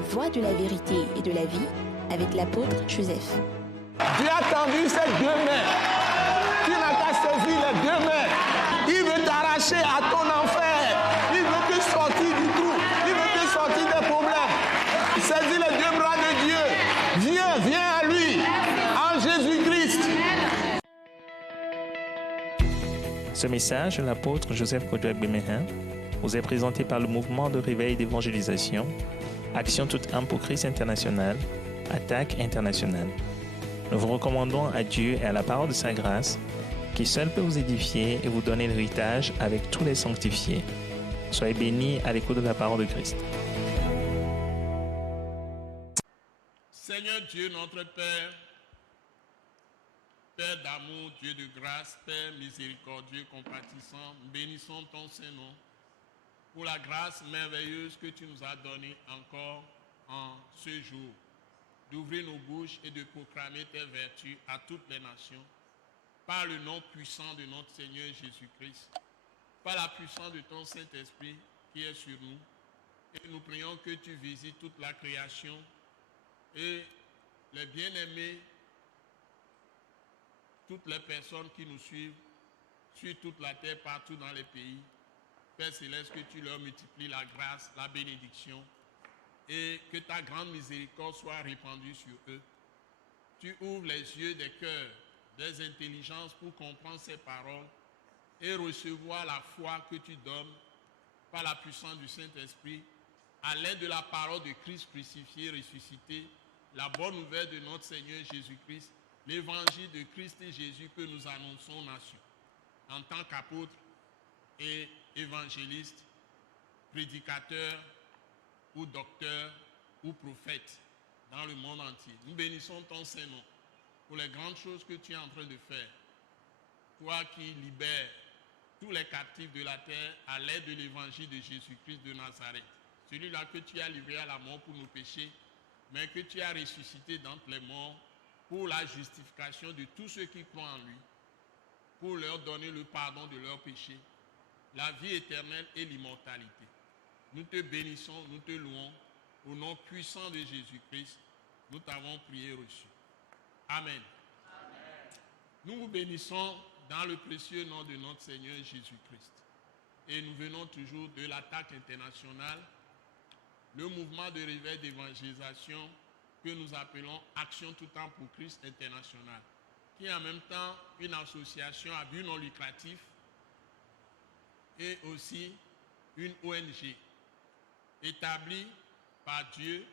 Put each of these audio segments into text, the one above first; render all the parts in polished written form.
la voie de la vérité et de la vie avec l'apôtre Joseph. Tu as tendu ces deux mains. Tu n'as qu'à saisir les deux mains. Il veut t'arracher à ton enfer. Il veut te sortir du trou. Il veut te sortir des problèmes. Saisis les deux bras de Dieu. Viens à lui. En Jésus-Christ. Ce message de l'apôtre Joseph Kodouak Bemehin vous est présenté par le mouvement de réveil d'évangélisation, Action toute âme pour Christ international, Attaque internationale. Nous vous recommandons à Dieu et à la parole de sa grâce, qui seul peut vous édifier et vous donner l'héritage avec tous les sanctifiés. Soyez bénis à l'écoute de la parole de Christ. Seigneur Dieu, notre Père, Père d'amour, Dieu de grâce, Père miséricordieux, compatissant, bénissons ton Saint-Nom pour la grâce merveilleuse que tu nous as donnée encore en ce jour, d'ouvrir nos bouches et de proclamer tes vertus à toutes les nations, par le nom puissant de notre Seigneur Jésus-Christ, par la puissance de ton Saint-Esprit qui est sur nous. Et nous prions que tu visites toute la création et les bien-aimés, toutes les personnes qui nous suivent sur toute la terre, partout dans les pays. Père Céleste, que tu leur multiplies la grâce, la bénédiction et que ta grande miséricorde soit répandue sur eux. Tu ouvres les yeux des cœurs, des intelligences pour comprendre ces paroles et recevoir la foi que tu donnes par la puissance du Saint-Esprit à l'aide de la parole de Christ crucifié, ressuscité, la bonne nouvelle de notre Seigneur Jésus-Christ, l'évangile de Christ et Jésus que nous annonçons aux nations en tant qu'apôtres et évangélistes, prédicateurs ou docteurs ou prophètes dans le monde entier. Nous bénissons ton Saint-Nom pour les grandes choses que tu es en train de faire. Toi qui libères tous les captifs de la terre à l'aide de l'évangile de Jésus-Christ de Nazareth. Celui-là que tu as livré à la mort pour nos péchés, mais que tu as ressuscité d'entre les morts pour la justification de tous ceux qui croient en lui, pour leur donner le pardon de leurs péchés, la vie éternelle et l'immortalité. Nous te bénissons, nous te louons, au nom puissant de Jésus-Christ, nous t'avons prié et reçu. Amen. Amen. Nous vous bénissons dans le précieux nom de notre Seigneur Jésus-Christ. Et nous venons toujours de l'Attaque internationale, le mouvement de réveil d'évangélisation que nous appelons Action tout temps pour Christ international, qui est en même temps une association à but non lucratif et aussi une ONG établie par Dieu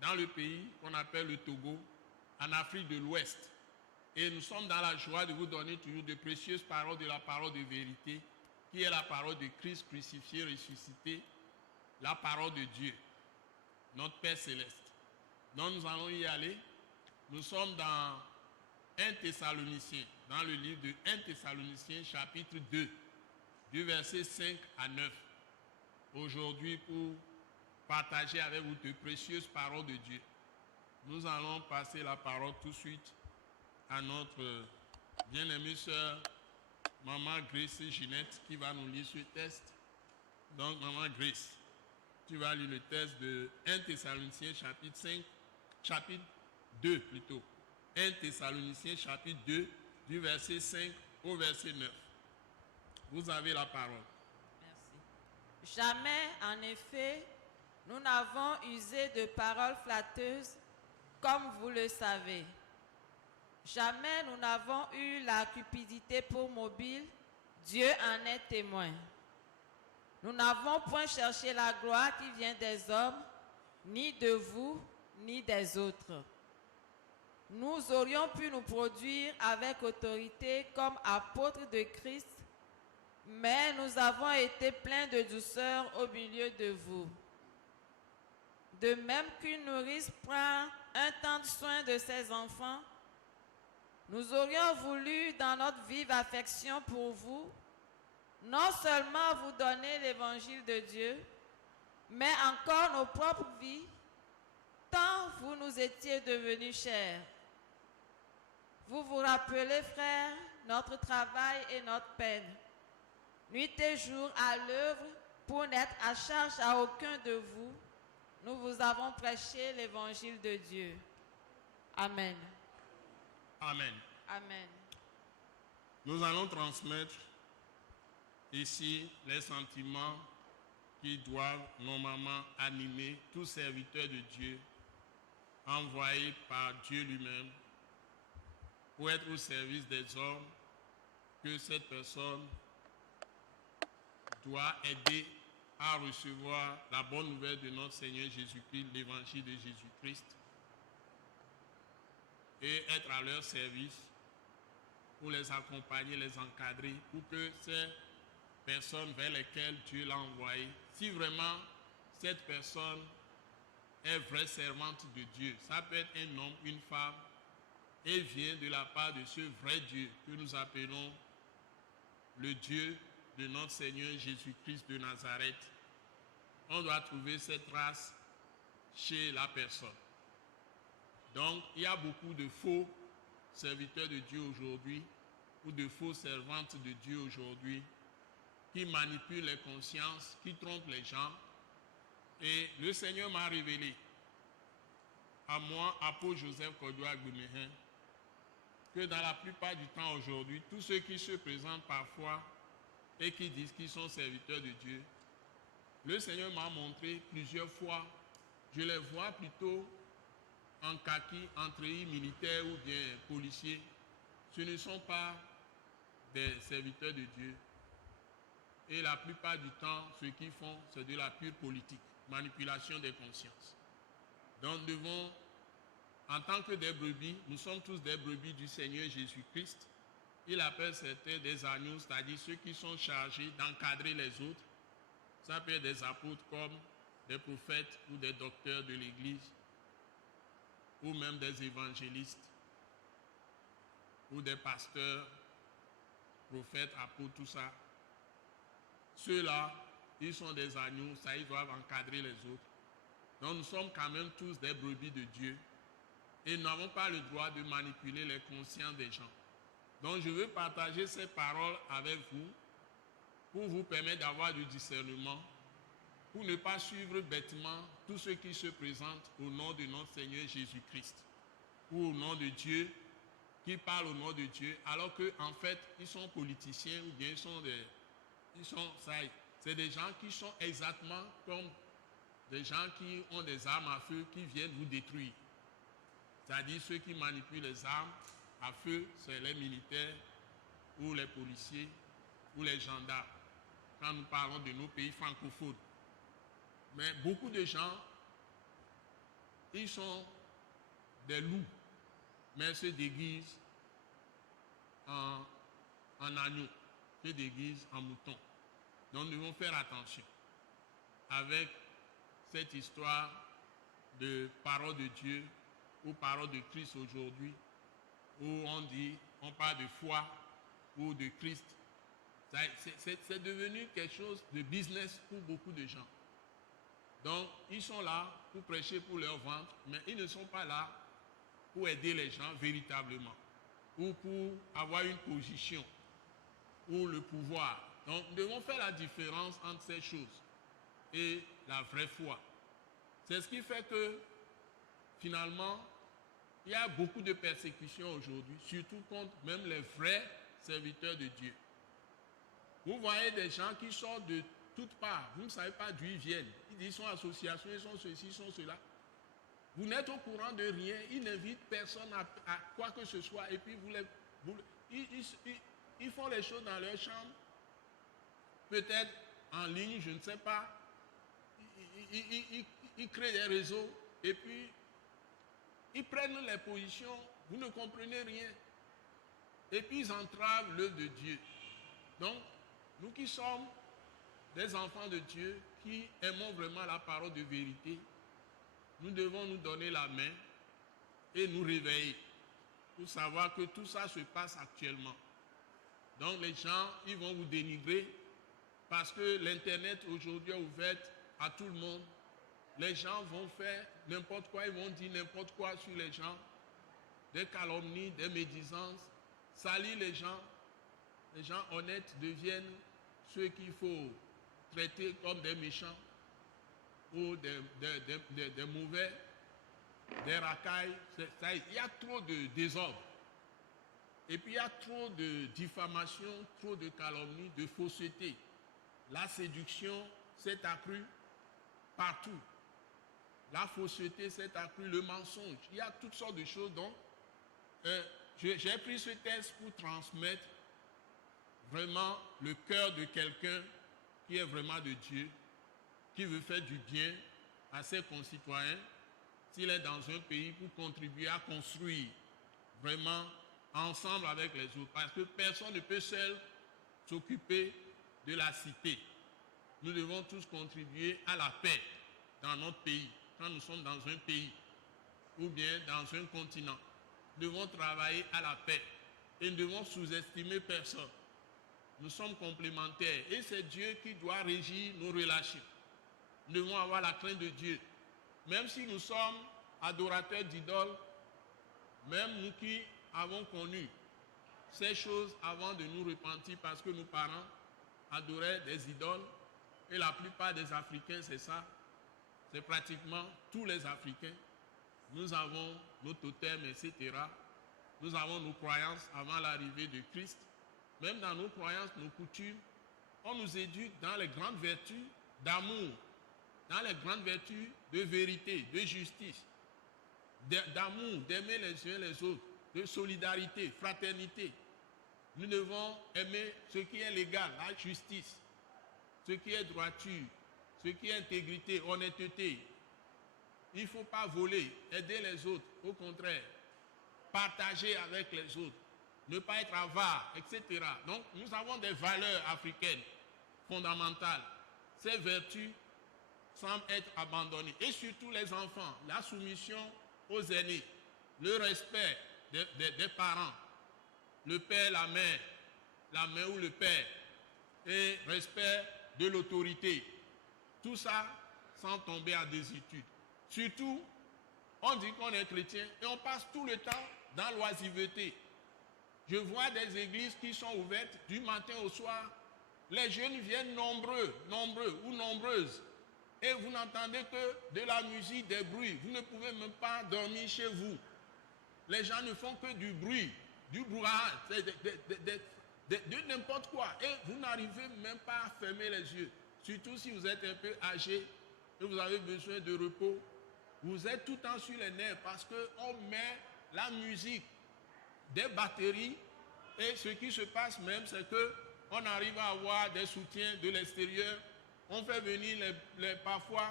dans le pays qu'on appelle le Togo, en Afrique de l'Ouest. Et nous sommes dans la joie de vous donner toujours de précieuses paroles de la parole de vérité, qui est la parole de Christ crucifié, ressuscité, la parole de Dieu, notre Père Céleste. Donc nous allons y aller. Nous sommes dans 1 Thessaloniciens, dans le livre de 1 Thessaloniciens chapitre 2, du verset 5 à 9. Aujourd'hui, pour partager avec vous de précieuses paroles de Dieu. Nous allons passer la parole tout de suite à notre bien-aimée sœur, Maman Grace Ginette, qui va nous lire ce texte. Donc, Maman Grace, tu vas lire le texte de 1 Thessaloniciens chapitre 2 plutôt. 1 Thessaloniciens chapitre 2, du verset 5 au verset 9. Vous avez la parole. Merci. Jamais, en effet, nous n'avons usé de paroles flatteuses, comme vous le savez. Jamais nous n'avons eu la cupidité pour mobile, Dieu en est témoin. Nous n'avons point cherché la gloire qui vient des hommes, ni de vous, ni des autres. Nous aurions pu nous produire avec autorité comme apôtres de Christ, mais nous avons été pleins de douceur au milieu de vous. De même qu'une nourrice prend un temps de soin de ses enfants, nous aurions voulu, dans notre vive affection pour vous, non seulement vous donner l'évangile de Dieu, mais encore nos propres vies, tant vous nous étiez devenus chers. Vous vous rappelez, frères, notre travail et notre peine, nuit et jour à l'œuvre pour n'être à charge à aucun de vous, nous vous avons prêché l'évangile de Dieu. Amen. Amen. Amen. Nous allons transmettre ici les sentiments qui doivent normalement animer tout serviteur de Dieu, envoyé par Dieu lui-même, pour être au service des hommes, que cette personne doit aider à recevoir la bonne nouvelle de notre Seigneur Jésus-Christ, l'évangile de Jésus-Christ, et être à leur service pour les accompagner, les encadrer, pour que ces personnes vers lesquelles Dieu l'a envoyé, si vraiment cette personne est vraie servante de Dieu, ça peut être un homme, une femme, et vient de la part de ce vrai Dieu que nous appelons le Dieu de notre Seigneur Jésus-Christ de Nazareth, on doit trouver cette trace chez la personne. Donc, il y a beaucoup de faux serviteurs de Dieu aujourd'hui, ou de faux servantes de Dieu aujourd'hui, qui manipulent les consciences, qui trompent les gens. Et le Seigneur m'a révélé, à moi, apôtre Joseph Kodouak Agbemehin, que dans la plupart du temps aujourd'hui, tous ceux qui se présentent parfois et qui disent qu'ils sont serviteurs de Dieu, le Seigneur m'a montré plusieurs fois, je les vois plutôt en kaki, en treillis militaires ou bien policiers. Ce ne sont pas des serviteurs de Dieu. Et la plupart du temps, ce qu'ils font, c'est de la pure politique, manipulation des consciences. Donc nous devons, en tant que des brebis, nous sommes tous des brebis du Seigneur Jésus-Christ. Il appelle certains des agneaux, c'est-à-dire ceux qui sont chargés d'encadrer les autres. Ça peut être des apôtres comme des prophètes ou des docteurs de l'Église, ou même des évangélistes, ou des pasteurs, prophètes, apôtres, tout ça. Ceux-là, ils sont des agneaux, ça, ils doivent encadrer les autres. Donc nous sommes quand même tous des brebis de Dieu et nous n'avons pas le droit de manipuler les consciences des gens. Donc je veux partager ces paroles avec vous pour vous permettre d'avoir du discernement, pour ne pas suivre bêtement tous ceux qui se présentent au nom de notre Seigneur Jésus-Christ ou au nom de Dieu, qui parlent au nom de Dieu, alors qu'en fait, ils sont politiciens ou bien c'est des gens qui sont exactement comme des gens qui ont des armes à feu qui viennent vous détruire. C'est-à-dire ceux qui manipulent les armes à feu, c'est les militaires ou les policiers ou les gendarmes, quand nous parlons de nos pays francophones. Mais beaucoup de gens, ils sont des loups, mais se déguisent en agneau, se déguisent en mouton. Donc nous devons faire attention avec cette histoire de parole de Dieu ou parole de Christ aujourd'hui, où on parle de foi ou de Christ. C'est devenu quelque chose de business pour beaucoup de gens. Donc, ils sont là pour prêcher pour leur ventre, mais ils ne sont pas là pour aider les gens véritablement, ou pour avoir une position, ou le pouvoir. Donc, nous devons faire la différence entre ces choses et la vraie foi. C'est ce qui fait que, finalement, il y a beaucoup de persécutions aujourd'hui, surtout contre même les vrais serviteurs de Dieu. Vous voyez des gens qui sortent de toutes parts, vous ne savez pas d'où ils viennent. Ils disent qu'ils sont associations, ils sont ceci, ils sont cela. Vous n'êtes au courant de rien, ils n'invitent personne à quoi que ce soit, et puis ils font les choses dans leur chambre, peut-être en ligne, je ne sais pas. Ils créent des réseaux, et puis ils prennent les positions, vous ne comprenez rien. Et puis ils entravent l'œuvre de Dieu. Donc, nous qui sommes des enfants de Dieu, qui aimons vraiment la parole de vérité, nous devons nous donner la main et nous réveiller pour savoir que tout ça se passe actuellement. Donc les gens, ils vont vous dénigrer parce que l'Internet aujourd'hui est ouvert à tout le monde. Les gens vont faire n'importe quoi, ils vont dire n'importe quoi sur les gens, des calomnies, des médisances, salir les gens. Les gens honnêtes deviennent ceux qu'il faut traiter comme des méchants. ou des mauvais, des racailles. Il y a trop de désordre. Et puis il y a trop de diffamation, trop de calomnie, de fausseté. La séduction s'est accrue partout. La fausseté s'est accrue, le mensonge. Il y a toutes sortes de choses. Donc, j'ai pris ce texte pour transmettre vraiment le cœur de quelqu'un qui est vraiment de Dieu, qui veut faire du bien à ses concitoyens, s'il est dans un pays pour contribuer à construire vraiment ensemble avec les autres. Parce que personne ne peut seul s'occuper de la cité. Nous devons tous contribuer à la paix dans notre pays, quand nous sommes dans un pays ou bien dans un continent. Nous devons travailler à la paix et nous devons sous-estimer personne. Nous sommes complémentaires et c'est Dieu qui doit régir nos relations. Nous devons avoir la crainte de Dieu. Même si nous sommes adorateurs d'idoles, même nous qui avons connu ces choses avant de nous repentir parce que nos parents adoraient des idoles et la plupart des Africains, c'est ça. C'est pratiquement tous les Africains. Nous avons nos totems, etc. Nous avons nos croyances avant l'arrivée de Christ. Même dans nos croyances, nos coutumes, on nous éduque dans les grandes vertus d'amour, dans les grandes vertus de vérité, de justice, d'amour, d'aimer les uns les autres, de solidarité, fraternité. Nous devons aimer ce qui est légal, la justice, ce qui est droiture, ce qui est intégrité, honnêteté. Il ne faut pas voler, aider les autres, au contraire, partager avec les autres, ne pas être avare, etc. Donc, nous avons des valeurs africaines fondamentales. Ces vertus semblent être abandonnées. Et surtout les enfants, la soumission aux aînés, le respect des parents, le père, la mère ou le père, et respect de l'autorité. Tout ça sans tomber à désuétude. Surtout, on dit qu'on est chrétien et on passe tout le temps dans l'oisiveté. Je vois des églises qui sont ouvertes du matin au soir. Les jeunes viennent nombreux ou nombreuses. Et vous n'entendez que de la musique, des bruits. Vous ne pouvez même pas dormir chez vous. Les gens ne font que du bruit, du brouhaha, de n'importe quoi. Et vous n'arrivez même pas à fermer les yeux. Surtout si vous êtes un peu âgé et vous avez besoin de repos. Vous êtes tout le temps sur les nerfs parce qu'on met la musique, des batteries, et ce qui se passe même, c'est qu'on arrive à avoir des soutiens de l'extérieur. On fait venir parfois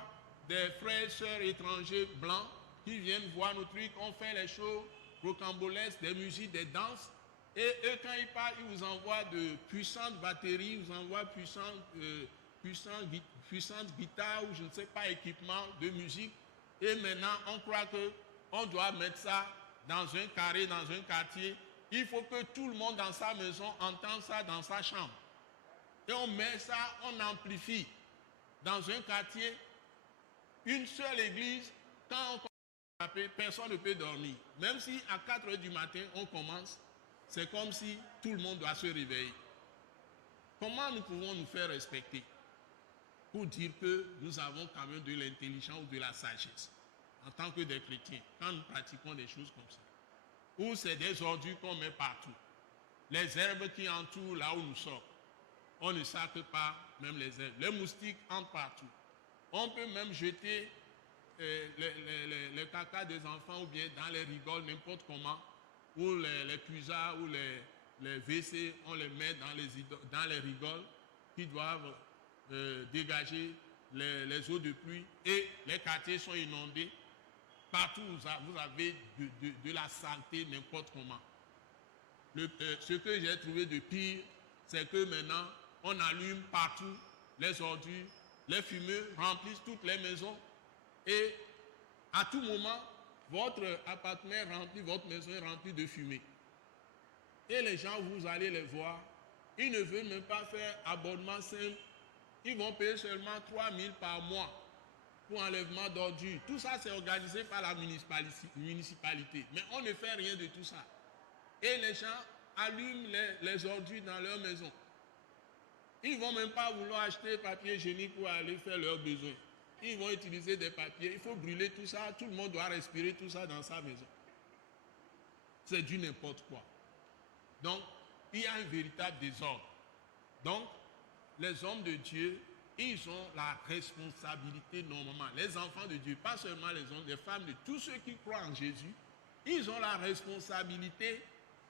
des frères et sœurs étrangers blancs qui viennent voir nos trucs. On fait les shows rocambolesques, des musiques, des danses. Et eux, quand ils parlent, ils vous envoient de puissantes batteries, ils vous envoient puissantes guitares ou je ne sais pas, équipements de musique. Et maintenant, on croit qu'on doit mettre ça dans un carré, dans un quartier. Il faut que tout le monde dans sa maison entende ça dans sa chambre. Et on met ça, on amplifie. Dans un quartier, une seule église, quand on commence à taper, personne ne peut dormir. Même si à 4 heures du matin, on commence, c'est comme si tout le monde doit se réveiller. Comment nous pouvons nous faire respecter pour dire que nous avons quand même de l'intelligence ou de la sagesse en tant que des chrétiens, quand nous pratiquons des choses comme ça? Ou c'est des ordures qu'on met partout. Les herbes qui entourent là où nous sommes. On ne sacre pas même les herbes. Les moustiques entrent partout. On peut même jeter les caca des enfants ou bien dans les rigoles, n'importe comment, ou les cuisards ou les WC, on les met dans les rigoles qui doivent dégager les eaux de pluie et les quartiers sont inondés. Partout, vous avez de la saleté n'importe comment. Ce que j'ai trouvé de pire, c'est que maintenant, on allume partout les ordures, les fumeux remplissent toutes les maisons et à tout moment, votre appartement est rempli, votre maison est remplie de fumée. Et les gens, vous allez les voir, ils ne veulent même pas faire abonnement simple, ils vont payer seulement 3 000 par mois pour enlèvement d'ordures. Tout ça, c'est organisé par la municipalité. Mais on ne fait rien de tout ça. Et les gens allument les ordures dans leur maison. Ils ne vont même pas vouloir acheter papier hygiénique pour aller faire leurs besoins. Ils vont utiliser des papiers, il faut brûler tout ça, tout le monde doit respirer tout ça dans sa maison. C'est du n'importe quoi. Donc, il y a un véritable désordre. Donc, les hommes de Dieu, ils ont la responsabilité normalement. Les enfants de Dieu, pas seulement les hommes, les femmes, de tous ceux qui croient en Jésus, ils ont la responsabilité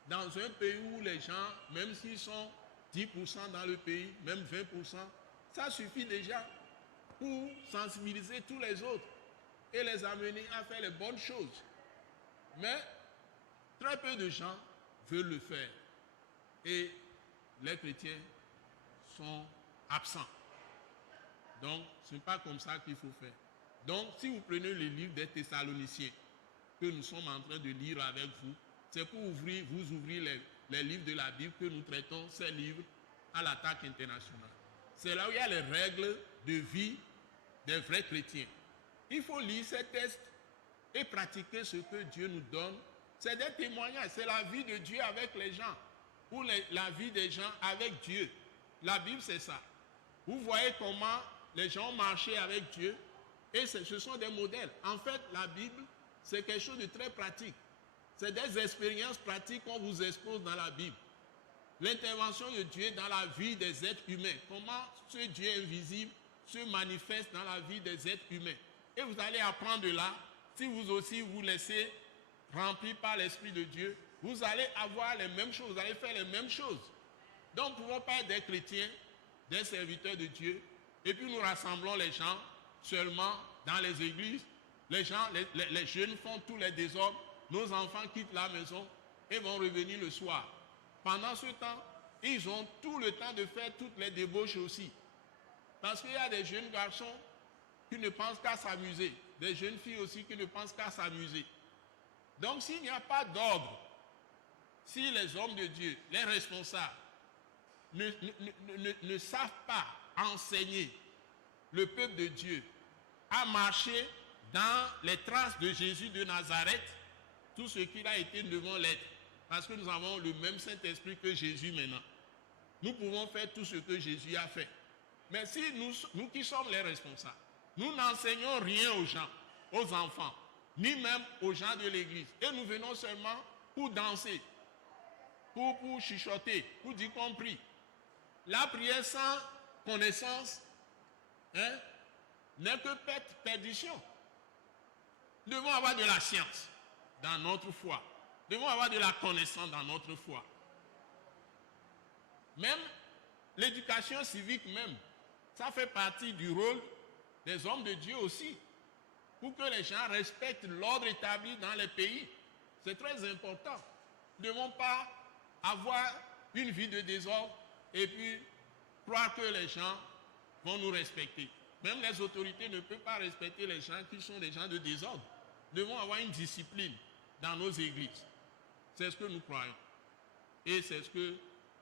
dans un pays où les gens, même s'ils sont 10% dans le pays, même 20%, ça suffit déjà pour sensibiliser tous les autres et les amener à faire les bonnes choses. Mais très peu de gens veulent le faire. Et les chrétiens sont absents. Donc, ce n'est pas comme ça qu'il faut faire. Donc, si vous prenez le livre des Thessaloniciens, que nous sommes en train de lire avec vous, c'est pour vous ouvrir les livres de la Bible que nous traitons, ces livres, à l'attaque internationale. C'est là où il y a les règles de vie des vrais chrétiens. Il faut lire ces textes et pratiquer ce que Dieu nous donne. C'est des témoignages, c'est la vie de Dieu avec les gens, ou la vie des gens avec Dieu. La Bible, c'est ça. Vous voyez comment les gens ont marché avec Dieu, et ce sont des modèles. En fait, la Bible, c'est quelque chose de très pratique. C'est des expériences pratiques qu'on vous expose dans la Bible. L'intervention de Dieu dans la vie des êtres humains. Comment ce Dieu invisible se manifeste dans la vie des êtres humains. Et vous allez apprendre de là, si vous aussi vous laissez remplir par l'Esprit de Dieu, vous allez avoir les mêmes choses, vous allez faire les mêmes choses. Donc nous ne pouvons pas être des chrétiens, des serviteurs de Dieu, et puis nous rassemblons les gens seulement dans les églises. Les gens, les jeunes font tous les désordres, nos enfants quittent la maison et vont revenir le soir. Pendant ce temps, ils ont tout le temps de faire toutes les débauches aussi. Parce qu'il y a des jeunes garçons qui ne pensent qu'à s'amuser, des jeunes filles aussi qui ne pensent qu'à s'amuser. Donc s'il n'y a pas d'ordre, si les hommes de Dieu, les responsables, ne savent pas enseigner le peuple de Dieu à marcher dans les traces de Jésus de Nazareth, tout ce qu'il a été devant l'être, parce que nous avons le même Saint-Esprit que Jésus maintenant. Nous pouvons faire tout ce que Jésus a fait. Mais si nous qui sommes les responsables, nous n'enseignons rien aux gens, aux enfants, ni même aux gens de l'église, et nous venons seulement pour danser, pour chuchoter, pour dire compris. La prière sans connaissance n'est que perdition. Nous devons avoir de la science dans notre foi. Nous devons avoir de la connaissance dans notre foi. Même l'éducation civique même, ça fait partie du rôle des hommes de Dieu aussi, pour que les gens respectent l'ordre établi dans les pays. C'est très important. Nous ne devons pas avoir une vie de désordre et puis croire que les gens vont nous respecter. Même les autorités ne peuvent pas respecter les gens qui sont des gens de désordre. Nous devons avoir une discipline dans nos églises. C'est ce que nous croyons. Et c'est ce que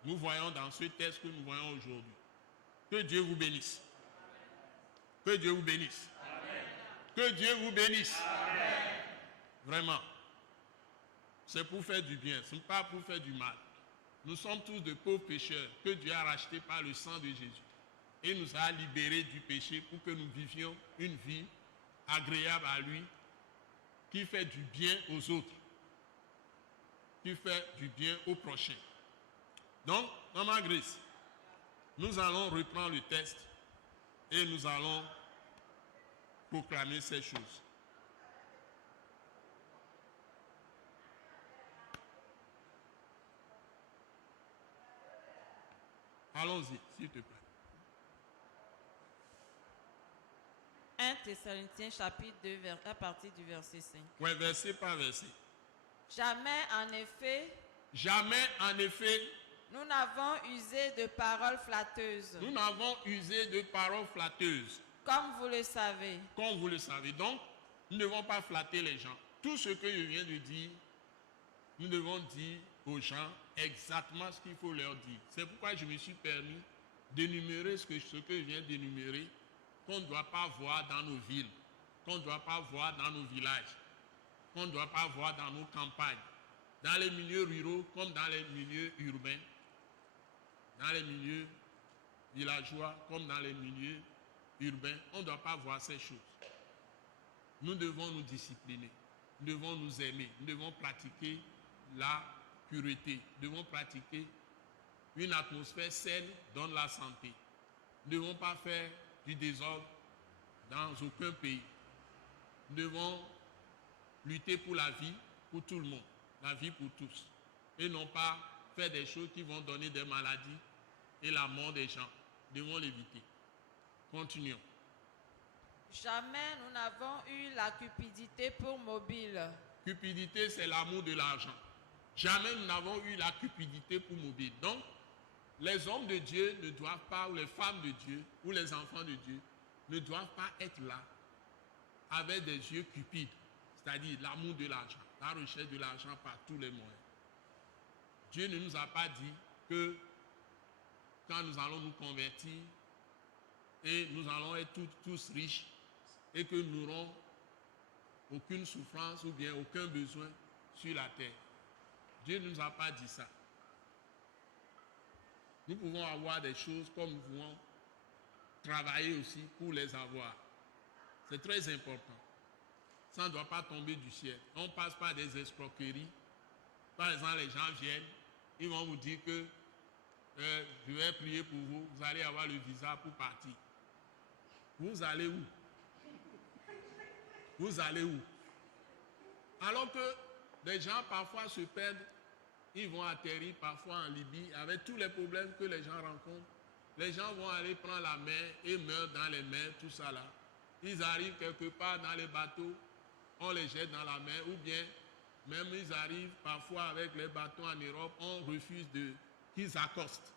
nous voyons dans ce texte que nous voyons aujourd'hui. Que Dieu vous bénisse. Que Dieu vous bénisse. Amen. Que Dieu vous bénisse. Amen. Vraiment. C'est pour faire du bien, ce n'est pas pour faire du mal. Nous sommes tous de pauvres pécheurs que Dieu a rachetés par le sang de Jésus. Et nous a libérés du péché pour que nous vivions une vie agréable à lui, qui fait du bien aux autres, qui fait du bien aux prochains. Donc, Maman Grace, nous allons reprendre le texte et nous allons proclamer ces choses. Allons-y, s'il te plaît. 1 Thessaloniciens chapitre 2, à partir du verset 5. Oui, verset par verset. Jamais en effet, nous n'avons usé de paroles flatteuses. Nous n'avons usé de paroles flatteuses. Comme vous le savez. Comme vous le savez. Donc, nous ne devons pas flatter les gens. Tout ce que je viens de dire, nous devons dire aux gens exactement ce qu'il faut leur dire. C'est pourquoi je me suis permis d'énumérer ce que je viens d'énumérer, qu'on ne doit pas voir dans nos villes, qu'on ne doit pas voir dans nos villages, qu'on ne doit pas voir dans nos campagnes, dans les milieux ruraux comme dans les milieux urbains, dans les milieux villageois comme dans les milieux urbain, on ne doit pas voir ces choses. Nous devons nous discipliner, nous devons nous aimer, nous devons pratiquer la pureté, nous devons pratiquer une atmosphère saine donne la santé. Nous ne devons pas faire du désordre dans aucun pays. Nous devons lutter pour la vie, pour tout le monde, la vie pour tous. Et non pas faire des choses qui vont donner des maladies et la mort des gens. Nous devons l'éviter. Continuons. Jamais nous n'avons eu la cupidité pour mobile. Cupidité, c'est l'amour de l'argent. Jamais nous n'avons eu la cupidité pour mobile. Donc, les hommes de Dieu ne doivent pas, ou les femmes de Dieu, ou les enfants de Dieu, ne doivent pas être là avec des yeux cupides, c'est-à-dire l'amour de l'argent, la recherche de l'argent par tous les moyens. Dieu ne nous a pas dit que quand nous allons nous convertir et nous allons être tous riches et que nous n'aurons aucune souffrance ou bien aucun besoin sur la terre. Dieu ne nous a pas dit ça. Nous pouvons avoir des choses comme nous pouvons travailler aussi pour les avoir. C'est très important. Ça ne doit pas tomber du ciel. On passe par des escroqueries. Par exemple, les gens viennent, ils vont vous dire que je vais prier pour vous, vous allez avoir le visa pour partir. Vous allez où? Vous allez où? Alors que des gens parfois se perdent, ils vont atterrir parfois en Libye avec tous les problèmes que les gens rencontrent. Les gens vont aller prendre la mer et meurent dans les mers, tout ça là. Ils arrivent quelque part dans les bateaux, on les jette dans la mer, ou bien même ils arrivent parfois avec les bateaux en Europe, on refuse qu'ils accostent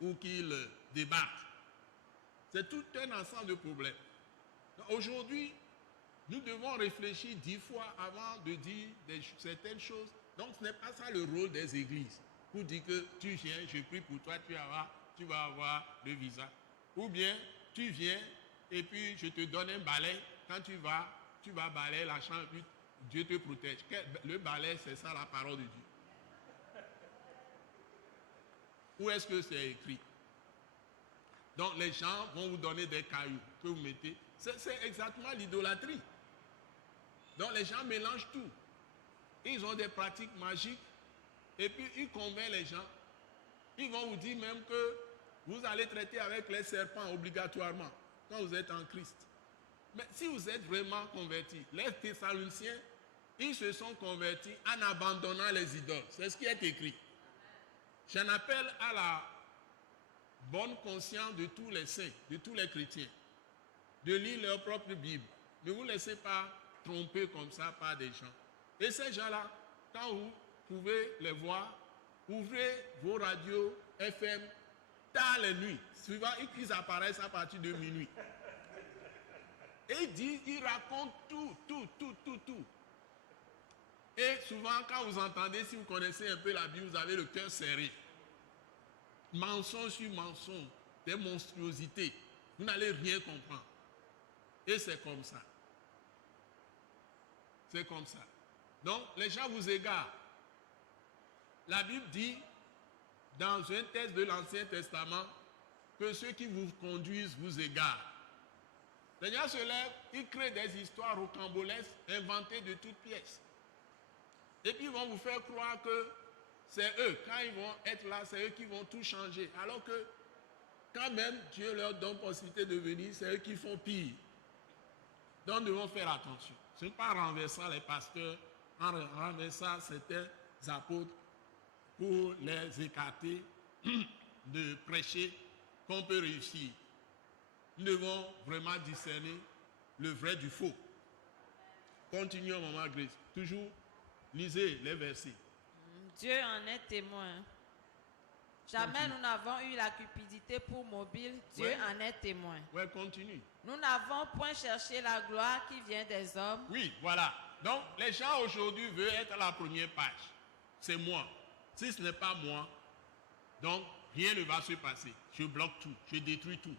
ou qu'ils débarquent. C'est tout un ensemble de problèmes. Aujourd'hui, nous devons réfléchir 10 fois avant de dire certaines choses. Donc ce n'est pas ça le rôle des églises. Pour dire que tu viens, je prie pour toi, tu vas avoir le visa. Ou bien tu viens et puis je te donne un balai. Quand tu vas balayer la chambre, Dieu te protège. Le balai, c'est ça la parole de Dieu. Où est-ce que c'est écrit? Donc les gens vont vous donner des cailloux que vous mettez. C'est exactement l'idolâtrie. Donc les gens mélangent tout. Ils ont des pratiques magiques et puis ils convainquent les gens. Ils vont vous dire même que vous allez traiter avec les serpents obligatoirement quand vous êtes en Christ. Mais si vous êtes vraiment convertis, les Thessaloniciens, ils se sont convertis en abandonnant les idoles. C'est ce qui est écrit. J'en appelle à la bonne conscience de tous les saints, de tous les chrétiens, de lire leur propre Bible. Ne vous laissez pas tromper comme ça par des gens. Et ces gens-là, quand vous pouvez les voir, ouvrez vos radios FM tard les nuits, suivant qu'ils apparaissent à partir de minuit. Et ils racontent tout. Et souvent, quand vous entendez, si vous connaissez un peu la Bible, vous avez le cœur serré. Mensonge sur mensonge, des monstruosités. Vous n'allez rien comprendre. Et c'est comme ça. C'est comme ça. Donc, les gens vous égarent. La Bible dit, dans un texte de l'Ancien Testament, que ceux qui vous conduisent vous égarent. Les gens se lèvent, ils créent des histoires rocambolesques, inventées de toutes pièces. Et puis ils vont vous faire croire que c'est eux, quand ils vont être là, c'est eux qui vont tout changer. Alors que, quand même, Dieu leur donne possibilité de venir, c'est eux qui font pire. Donc nous devons faire attention. Ce n'est pas en renversant les pasteurs, en renversant certains apôtres pour les écarter de prêcher qu'on peut réussir. Nous devons vraiment discerner le vrai du faux. Continuons, Maman Grace. Toujours, lisez les versets. Dieu en est témoin. Jamais nous n'avons eu la cupidité pour mobile. Dieu en est témoin. Oui, continue. Nous n'avons point cherché la gloire qui vient des hommes. Oui, voilà. Donc, les gens aujourd'hui veulent être à la première page. C'est moi. Si ce n'est pas moi, donc rien ne va se passer. Je bloque tout, je détruis tout.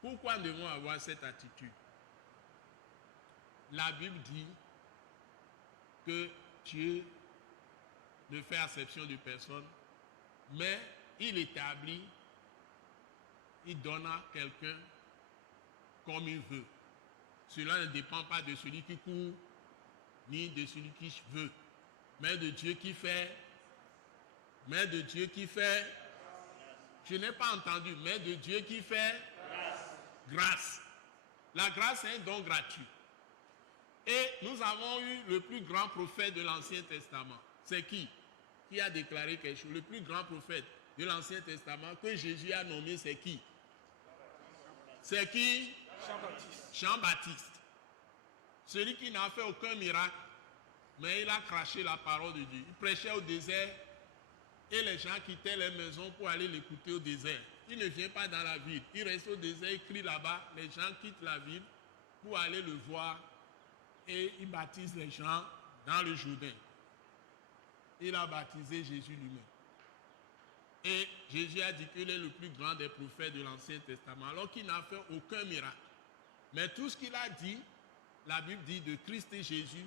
Pourquoi nous devons avoir cette attitude? La Bible dit que Dieu ne fait acception de personne, mais il établit, il donne à quelqu'un comme il veut. Cela ne dépend pas de celui qui court, ni de celui qui veut, mais de Dieu qui fait. Mais de Dieu qui fait. Je n'ai pas entendu, mais de Dieu qui fait grâce. La grâce est un don gratuit. Et nous avons eu le plus grand prophète de l'Ancien Testament. C'est qui a déclaré quelque chose? Le plus grand prophète de l'Ancien Testament que Jésus a nommé, c'est qui? C'est qui? Jean-Baptiste. Jean-Baptiste. Celui qui n'a fait aucun miracle, mais il a craché la parole de Dieu. Il prêchait au désert et les gens quittaient les maisons pour aller l'écouter au désert. Il ne vient pas dans la ville. Il reste au désert, il crie là-bas. Les gens quittent la ville pour aller le voir et il baptise les gens dans le Jourdain. Il a baptisé Jésus lui-même. Et Jésus a dit qu'il est le plus grand des prophètes de l'Ancien Testament, alors qu'il n'a fait aucun miracle. Mais tout ce qu'il a dit, la Bible dit de Christ et Jésus,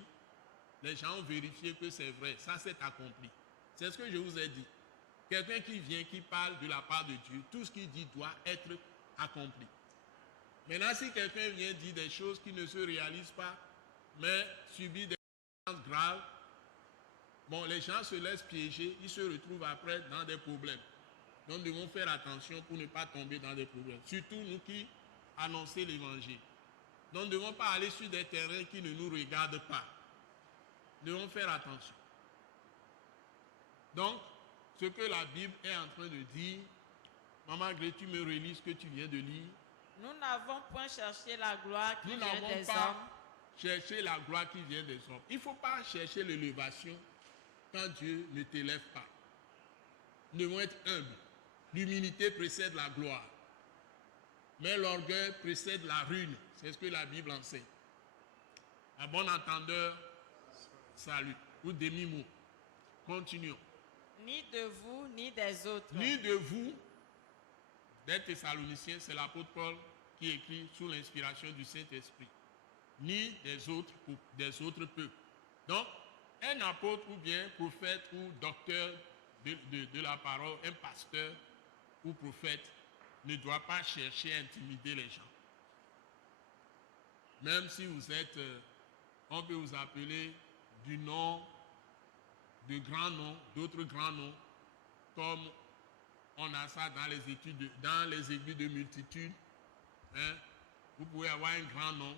les gens ont vérifié que c'est vrai. Ça s'est accompli. C'est ce que je vous ai dit. Quelqu'un qui vient, qui parle de la part de Dieu, tout ce qu'il dit doit être accompli. Maintenant, si quelqu'un vient dire des choses qui ne se réalisent pas, mais subit des conséquences graves, bon, les gens se laissent piéger, ils se retrouvent après dans des problèmes. Donc, nous devons faire attention pour ne pas tomber dans des problèmes. Surtout nous qui annonçons l'évangile. Donc, nous ne devons pas aller sur des terrains qui ne nous regardent pas. Nous devons faire attention. Donc, ce que la Bible est en train de dire, Maman Gré, tu me relis ce que tu viens de lire. Nous n'avons point cherché la gloire qui Nous vient n'avons des pas hommes. cherché la gloire qui vient des hommes. Il ne faut pas chercher l'élévation quand Dieu ne t'élève pas. Nous devons être humbles. L'humilité précède la gloire. Mais l'orgueil précède la ruine. C'est ce que la Bible enseigne. Un bon entendeur, salut. Ou demi-mot. Continuons. Ni de vous, ni des autres. Ni de vous, des Thessaloniciens, c'est l'apôtre Paul qui écrit sous l'inspiration du Saint-Esprit. Ni des autres peuples. Donc, un apôtre ou bien prophète ou docteur de la parole, un pasteur ou prophète, ne doit pas chercher à intimider les gens. Même si vous êtes, on peut vous appeler du nom, de grands noms, d'autres grands noms, comme on a ça dans les études, dans les églises de multitude. Hein? Vous pouvez avoir un grand nom.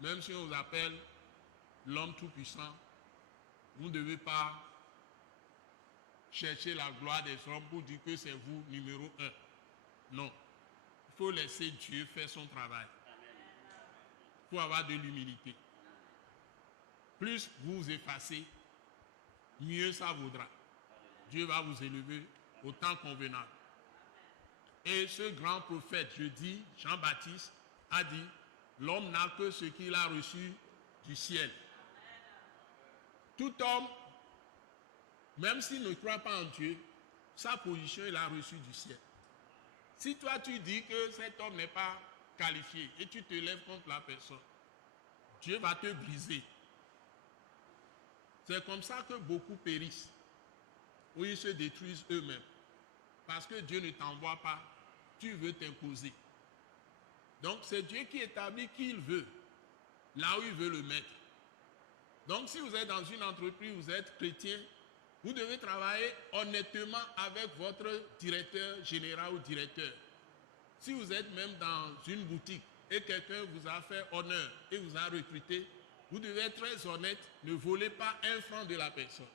Même si on vous appelle l'homme tout-puissant, vous ne devez pas chercher la gloire des hommes pour dire que c'est vous numéro 1. Non. Il faut laisser Dieu faire son travail. Il faut avoir de l'humilité. Plus vous vous effacez, mieux ça vaudra. Dieu va vous élever au temps convenable. Et ce grand prophète, je dis, Jean-Baptiste, a dit, l'homme n'a que ce qu'il a reçu du ciel. Tout homme, même s'il ne croit pas en Dieu, sa position, il a reçu du ciel. Si toi tu dis que cet homme n'est pas qualifié et tu te lèves contre la personne, Dieu va te briser. C'est comme ça que beaucoup périssent, où ils se détruisent eux-mêmes. Parce que Dieu ne t'envoie pas, tu veux t'imposer. Donc c'est Dieu qui établit qui il veut, là où il veut le mettre. Donc si vous êtes dans une entreprise, vous êtes chrétien, vous devez travailler honnêtement avec votre directeur général ou directeur. Si vous êtes même dans une boutique et quelqu'un vous a fait honneur et vous a recruté, vous devez être très honnête, ne volez pas un franc de la personne.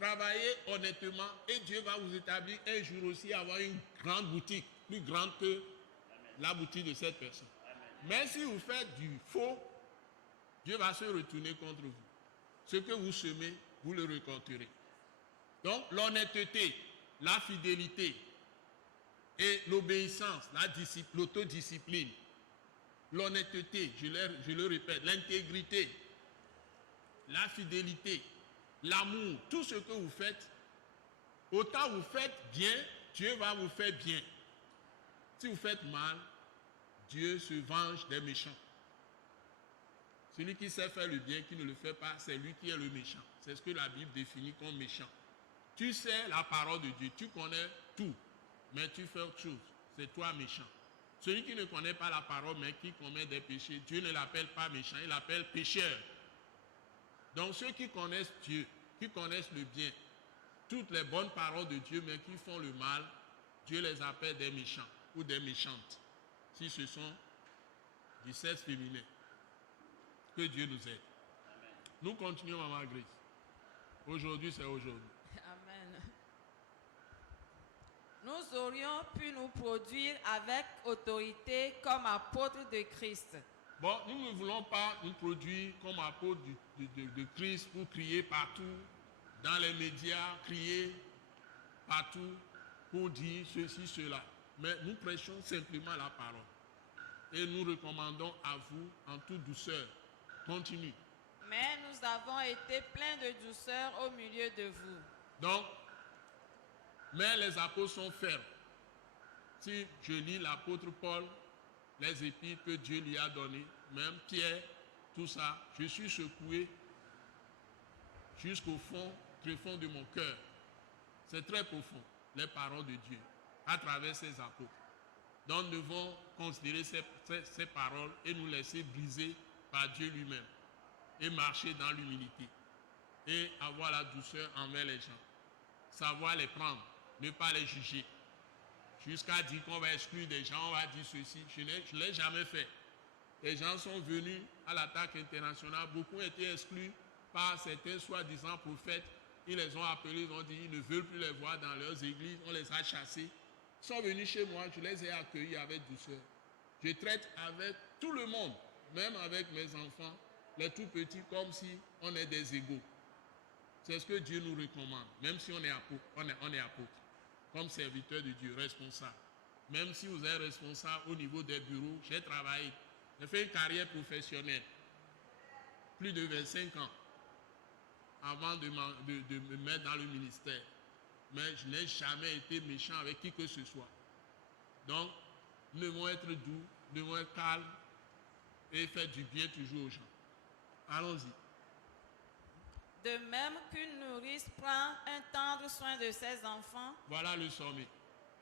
Travaillez honnêtement et Dieu va vous établir un jour aussi à avoir une grande boutique, plus grande que la boutique de cette personne. Mais si vous faites du faux, Dieu va se retourner contre vous. Ce que vous semez, vous le récolterez. Donc l'honnêteté, la fidélité et l'obéissance, l'autodiscipline, l'honnêteté, je le répète, l'intégrité, la fidélité, l'amour, tout ce que vous faites, autant vous faites bien, Dieu va vous faire bien. Si vous faites mal, Dieu se venge des méchants. Celui qui sait faire le bien, qui ne le fait pas, c'est lui qui est le méchant. C'est ce que la Bible définit comme méchant. Tu sais la parole de Dieu, tu connais tout, mais tu fais autre chose. C'est toi méchant. Celui qui ne connaît pas la parole, mais qui commet des péchés, Dieu ne l'appelle pas méchant, il l'appelle pécheur. Donc ceux qui connaissent Dieu, qui connaissent le bien, toutes les bonnes paroles de Dieu, mais qui font le mal, Dieu les appelle des méchants ou des méchantes, si ce sont du sexe féminin. Que Dieu nous aide. Amen. Nous continuons, Maman Grace. Aujourd'hui, c'est aujourd'hui. Amen. Nous aurions pu nous produire avec autorité comme apôtres de Christ. Bon, nous ne voulons pas nous produire comme apôtres de Christ pour crier partout, dans les médias, crier partout pour dire ceci, cela. Mais nous prêchons simplement la parole. Et nous recommandons à vous en toute douceur. Continue. Mais nous avons été pleins de douceur au milieu de vous. Donc, mais les apôtres sont fermes. Si je lis l'apôtre Paul, les épîtres que Dieu lui a données, même Pierre, tout ça, je suis secoué jusqu'au fond, très fond de mon cœur. C'est très profond, les paroles de Dieu, à travers ces apôtres. Donc nous devons considérer ces paroles et nous laisser briser par Dieu lui-même et marcher dans l'humilité et avoir la douceur envers les gens. Savoir les prendre, ne pas les juger. Jusqu'à dire qu'on va exclure des gens, on va dire ceci. Je ne l'ai jamais fait. Les gens sont venus à l'attaque internationale, beaucoup ont été exclus par certains soi-disant prophètes. Ils les ont appelés, ils ont dit qu'ils ne veulent plus les voir dans leurs églises, on les a chassés. Ils sont venus chez moi, je les ai accueillis avec douceur. Je traite avec tout le monde, même avec mes enfants, les tout petits, comme si on est des égaux. C'est ce que Dieu nous recommande, même si on est apôtre, comme serviteur de Dieu, responsable. Même si vous êtes responsable au niveau des bureaux, j'ai travaillé, j'ai fait une carrière professionnelle, plus de 25 ans, avant de me mettre dans le ministère. Mais je n'ai jamais été méchant avec qui que ce soit. Donc, nous devons être doux, nous devons être calmes et faire du bien toujours aux gens. Allons-y. De même qu'une nourrice prend un tendre soin de ses enfants. Voilà le sommet.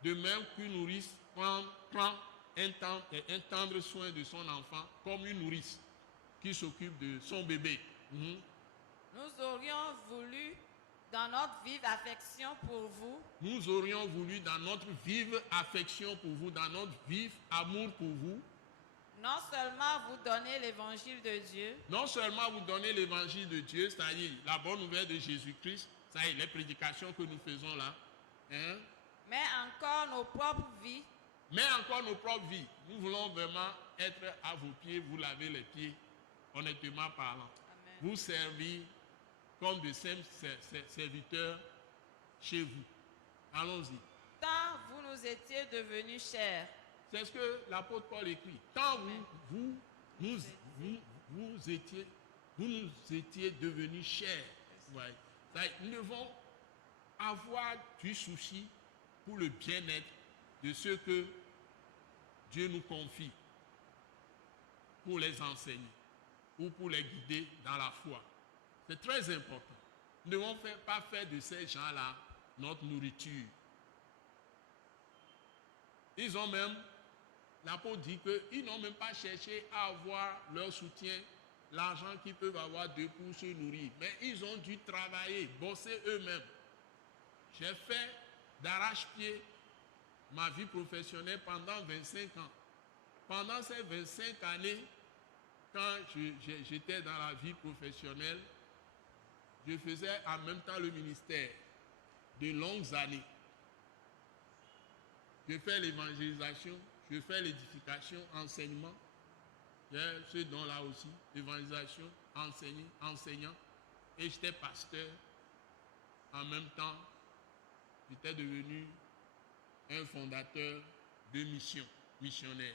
De même qu'une nourrice prend un tendre soin de son enfant, comme une nourrice qui s'occupe de son bébé. Nous aurions voulu, dans notre vive affection pour vous, nous aurions voulu, dans notre vive affection pour vous, dans notre vif amour pour vous, non seulement vous donner l'évangile de Dieu, non seulement vous donner l'évangile de Dieu, c'est-à-dire la bonne nouvelle de Jésus-Christ, c'est-à-dire les prédications que nous faisons là, mais encore nos propres vies. Mais encore nos propres vies. Nous voulons vraiment être à vos pieds, vous laver les pieds, honnêtement parlant. Amen. Vous servir comme de simples serviteurs chez vous. Allons-y. Tant vous nous étiez devenus chers. C'est ce que l'apôtre Paul écrit. Tant vous nous étiez devenus chers. Ouais. Nous devons avoir du souci pour le bien-être de ceux que Dieu nous confie, pour les enseigner ou pour les guider dans la foi. C'est très important. Nous ne devons pas faire de ces gens-là notre nourriture. Ils ont même, l'apôtre dit qu'ils n'ont même pas cherché à avoir leur soutien, l'argent qu'ils peuvent avoir d'eux pour se nourrir. Mais ils ont dû travailler, bosser eux-mêmes. J'ai fait d'arrache-pied ma vie professionnelle pendant 25 ans. Pendant ces 25 années, quand j'étais dans la vie professionnelle, je faisais en même temps le ministère de longues années. Je fais l'évangélisation, je fais l'édification, enseignement. J'ai ce don-là aussi, l'évangélisation, enseignant. Et j'étais pasteur. En même temps, j'étais devenu un fondateur de mission, missionnaire.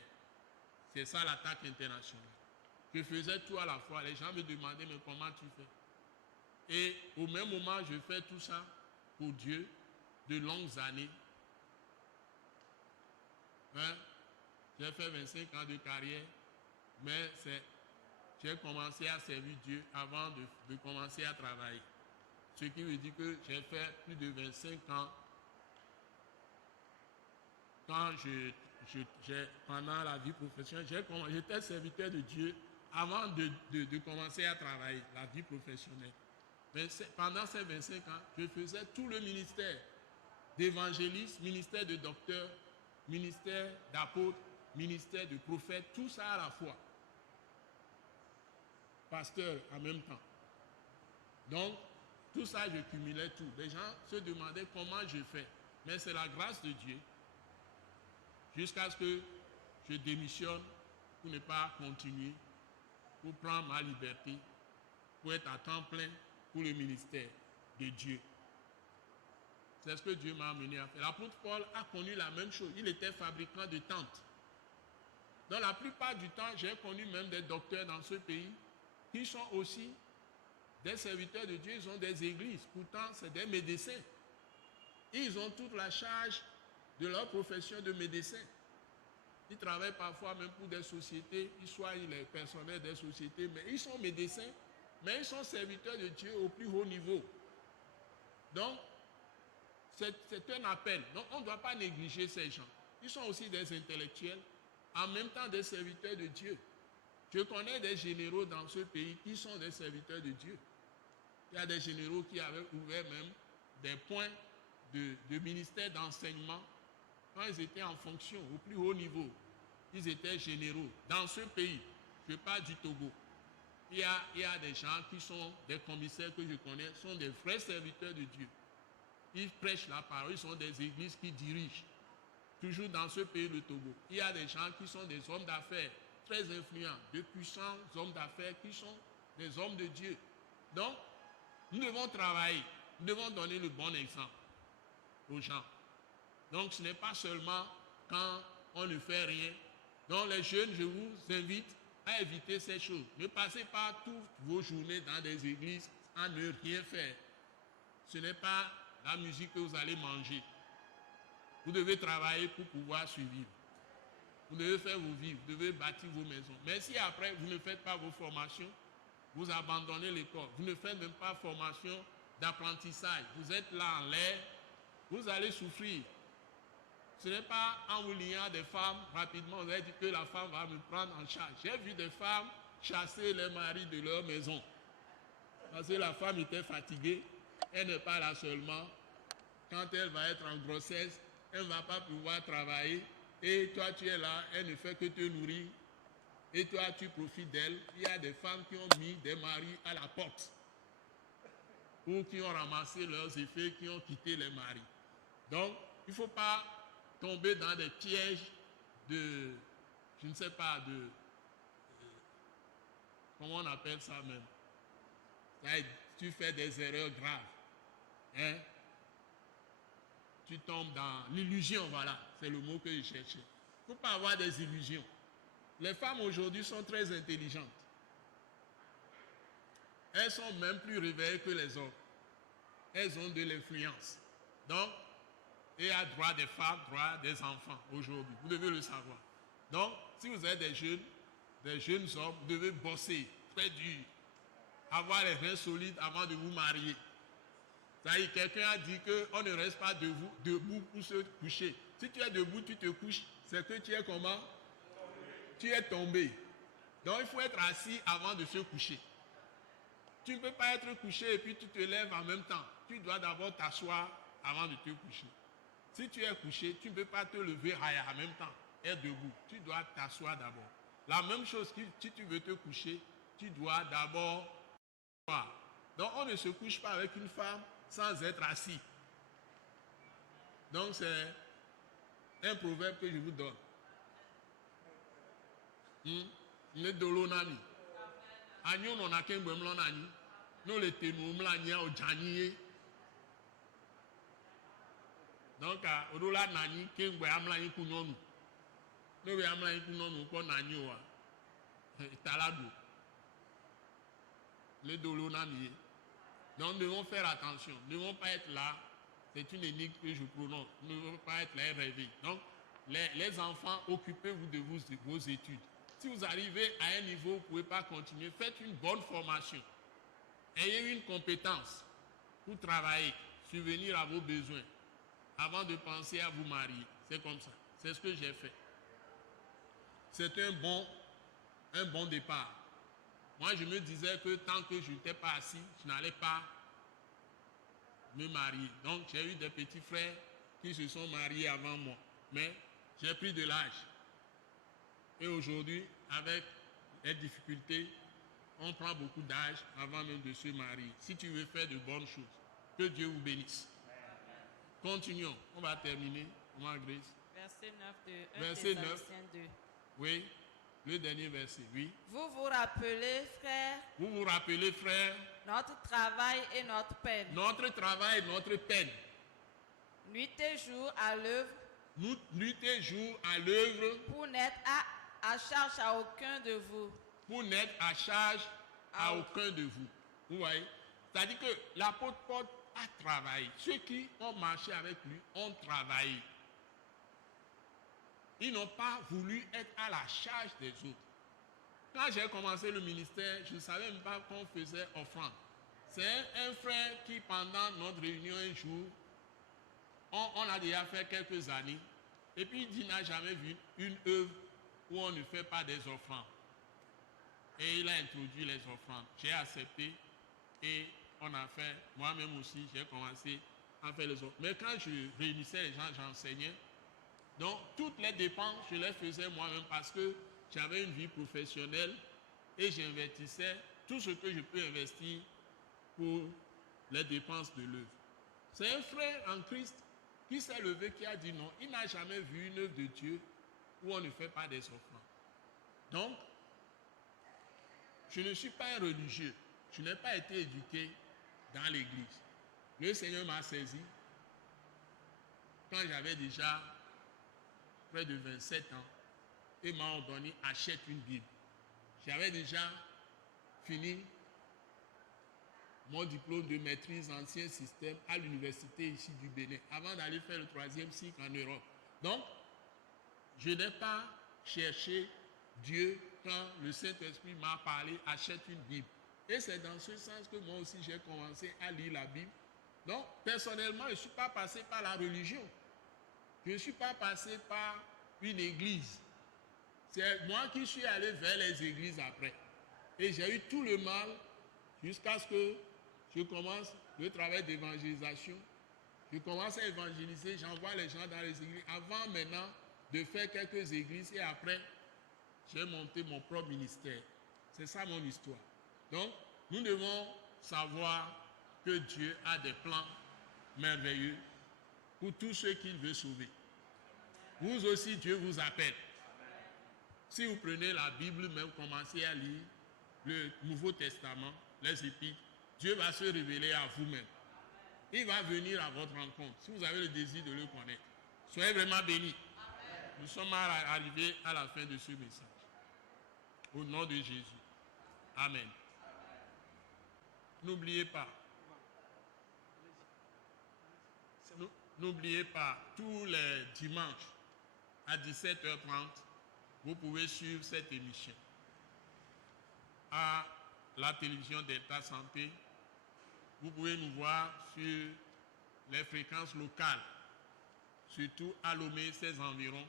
C'est ça l'attaque internationale. Je faisais tout à la fois. Les gens me demandaient, mais comment tu fais? Et au même moment, je fais tout ça pour Dieu, de longues années. J'ai fait 25 ans de carrière, mais j'ai commencé à servir Dieu avant de commencer à travailler. Ce qui veut dire que j'ai fait plus de 25 ans. Quand pendant la vie professionnelle, j'étais serviteur de Dieu avant de commencer à travailler, la vie professionnelle. Mais pendant ces 25 ans, je faisais tout le ministère d'évangéliste, ministère de docteur, ministère d'apôtre, ministère de prophète, tout ça à la fois. Pasteur en même temps. Donc, tout ça, je cumulais tout. Les gens se demandaient comment je fais. Mais c'est la grâce de Dieu. Jusqu'à ce que je démissionne pour ne pas continuer, pour prendre ma liberté, pour être à temps plein pour le ministère de Dieu. C'est ce que Dieu m'a amené à faire. L'apôtre Paul a connu la même chose. Il était fabricant de tentes. Dans la plupart du temps, j'ai connu même des docteurs dans ce pays qui sont aussi des serviteurs de Dieu. Ils ont des églises. Pourtant, c'est des médecins. Ils ont toute la charge de leur profession de médecin. Ils travaillent parfois même pour des sociétés. Ils soient les personnels des sociétés, mais ils sont médecins, mais ils sont serviteurs de Dieu au plus haut niveau. Donc, c'est un appel. Donc, on ne doit pas négliger ces gens. Ils sont aussi des intellectuels, en même temps des serviteurs de Dieu. Je connais des généraux dans ce pays qui sont des serviteurs de Dieu. Il y a des généraux qui avaient ouvert même des points de ministère d'enseignement quand ils étaient en fonction au plus haut niveau. Ils étaient généraux. Dans ce pays, je parle du Togo, il y a des gens qui sont des commissaires que je connais, sont des vrais serviteurs de Dieu. Ils prêchent la parole, ils sont des églises qui dirigent. Toujours dans ce pays, le Togo. Il y a des gens qui sont des hommes d'affaires très influents, de puissants hommes d'affaires qui sont des hommes de Dieu. Donc, nous devons travailler, nous devons donner le bon exemple aux gens. Donc, ce n'est pas seulement quand on ne fait rien. Donc, les jeunes, je vous invite à éviter ces choses. Ne passez pas toutes vos journées dans des églises à ne rien faire. Ce n'est pas la musique que vous allez manger. Vous devez travailler pour pouvoir survivre. Vous devez faire vos vies, vous devez bâtir vos maisons. Mais si après, vous ne faites pas vos formations, vous abandonnez l'école, vous ne faites même pas formation d'apprentissage, vous êtes là en l'air, vous allez souffrir. Ce n'est pas en vous liant des femmes, rapidement, vous allez dire que la femme va me prendre en charge. J'ai vu des femmes chasser les maris de leur maison. Parce que la femme était fatiguée, elle n'est pas là seulement. Quand elle va être en grossesse, elle ne va pas pouvoir travailler. Et toi, tu es là, elle ne fait que te nourrir. Et toi, tu profites d'elle. Il y a des femmes qui ont mis des maris à la porte. Ou qui ont ramassé leurs effets, qui ont quitté les maris. Donc, il ne faut pas tomber dans des pièges de, je ne sais pas, comment on appelle ça même. Tu fais des erreurs graves. Hein? Tu tombes dans l'illusion, voilà, c'est le mot que je cherchais. Il ne faut pas avoir des illusions. Les femmes aujourd'hui sont très intelligentes. Elles sont même plus réveillées que les hommes. Elles ont de l'influence. Donc, il y a droit des femmes, droit des enfants aujourd'hui. Vous devez le savoir. Donc, si vous êtes des jeunes hommes, vous devez bosser très dur. Avoir les reins solides avant de vous marier. C'est-à-dire, quelqu'un a dit qu'on ne reste pas debout pour se coucher. Si tu es debout, tu te couches, c'est que tu es comment? Tu es tombé. Donc, il faut être assis avant de se coucher. Tu ne peux pas être couché et puis tu te lèves en même temps. Tu dois d'abord t'asseoir avant de te coucher. Si tu es couché, tu ne peux pas te lever en même temps, être debout. Tu dois t'asseoir d'abord. La même chose, si tu veux te coucher, tu dois d'abord t'asseoir. Donc, on ne se couche pas avec une femme sans être assis. Donc, c'est un proverbe que je vous donne. Ne dolo nani. Agnon on a qu'un bon nani. Nous le tenons mlania au janier. Donc, au dollar nani, qu'un bon amlani kunon. Nous amlani kunon pour nanio. Talado. Le dolo nani. Donc, nous devons faire attention. Nous ne devons pas être là. C'est une énigme que je prononce. Nous ne devons pas être là et rêver. Donc, les enfants, occupez-vous de vos études. Si vous arrivez à un niveau où vous ne pouvez pas continuer, faites une bonne formation. Ayez une compétence pour travailler, subvenir à vos besoins, avant de penser à vous marier. C'est comme ça. C'est ce que j'ai fait. c'est un bon départ. Moi, je me disais que tant que je n'étais pas assis, je n'allais pas me marier. Donc, j'ai eu des petits frères qui se sont mariés avant moi. Mais j'ai pris de l'âge. Et aujourd'hui, avec les difficultés, on prend beaucoup d'âge avant même de se marier. Si tu veux faire de bonnes choses, que Dieu vous bénisse. Continuons. On va terminer. Grace. Verset 9 de 1 Verset 9. Thessaloniciens 2. Oui, le dernier verset. Oui. Vous vous rappelez, frères, Vous vous rappelez, frères, notre travail et notre peine. notre travail, notre peine. Nuit et jour à l'œuvre. Nuit et jour à l'œuvre Pour n'être à charge à aucun de vous. pour n'être à charge à aucun de vous. Vous voyez? C'est-à-dire que l'apôtre Paul a travaillé. Ceux qui ont marché avec lui ont travaillé. Ils n'ont pas voulu être à la charge des autres. Quand j'ai commencé le ministère, je ne savais même pas qu'on faisait offrande. C'est un frère qui, pendant notre réunion un jour, on a déjà fait quelques années, et puis il dit qu'il n'a jamais vu une œuvre où on ne fait pas des offrandes. Et il a introduit les offrandes. J'ai accepté et on a fait, moi-même aussi, j'ai commencé à faire les offrandes. Mais quand je réunissais les gens, j'enseignais. Donc, toutes les dépenses, je les faisais moi-même parce que j'avais une vie professionnelle et j'investissais tout ce que je peux investir pour les dépenses de l'œuvre. C'est un frère en Christ qui s'est levé, qui a dit non, il n'a jamais vu une œuvre de Dieu où on ne fait pas des offrandes. Donc, je ne suis pas un religieux. Je n'ai pas été éduqué dans l'église. Le Seigneur m'a saisi quand j'avais déjà près de 27 ans et m'a ordonné achète une Bible. J'avais déjà fini mon diplôme de maîtrise ancien système à l'université ici du Bénin avant d'aller faire le 3e cycle en Europe. Donc, je n'ai pas cherché Dieu quand le Saint-Esprit m'a parlé, achète une Bible. Et c'est dans ce sens que moi aussi j'ai commencé à lire la Bible. Donc, personnellement, je ne suis pas passé par la religion. Je ne suis pas passé par une église. C'est moi qui suis allé vers les églises après. Et j'ai eu tout le mal jusqu'à ce que je commence le travail d'évangélisation. Je commence à évangéliser, j'envoie les gens dans les églises. Avant maintenant de faire quelques églises et après, j'ai monté mon propre ministère. C'est ça mon histoire. Donc, nous devons savoir que Dieu a des plans merveilleux pour tous ceux qu'il veut sauver. Vous aussi, Dieu vous appelle. Si vous prenez la Bible, même commencez à lire le Nouveau Testament, les Épîtres, Dieu va se révéler à vous-même. Il va venir à votre rencontre, si vous avez le désir de le connaître. Soyez vraiment bénis. Nous sommes arrivés à la fin de ce message. Au nom de Jésus. Amen. N'oubliez pas. N'oubliez pas, tous les dimanches à 17h30, vous pouvez suivre cette émission. À la télévision d'État Santé, vous pouvez nous voir sur les fréquences locales, surtout à Lomé, ses environs,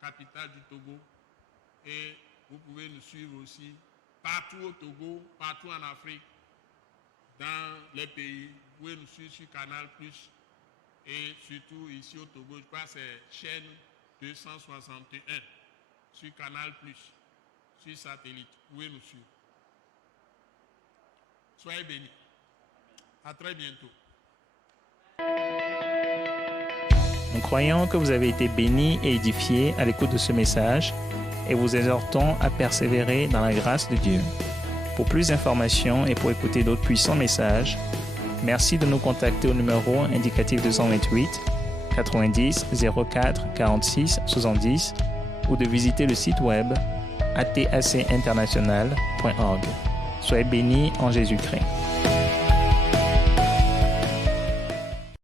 capitale du Togo. Et vous pouvez nous suivre aussi partout au Togo, partout en Afrique, dans les pays. Vous pouvez nous suivre sur Canal+, et surtout ici au Togo, je crois que c'est chaîne 261 sur Canal+, sur satellite. Vous pouvez nous suivre. Soyez bénis. À très bientôt. Nous croyons que vous avez été bénis et édifiés à l'écoute de ce message et vous exhortons à persévérer dans la grâce de Dieu. Pour plus d'informations et pour écouter d'autres puissants messages, merci de nous contacter au numéro indicatif 228 90 04 46 70 ou de visiter le site web atacinternational.org. Soyez bénis en Jésus-Christ.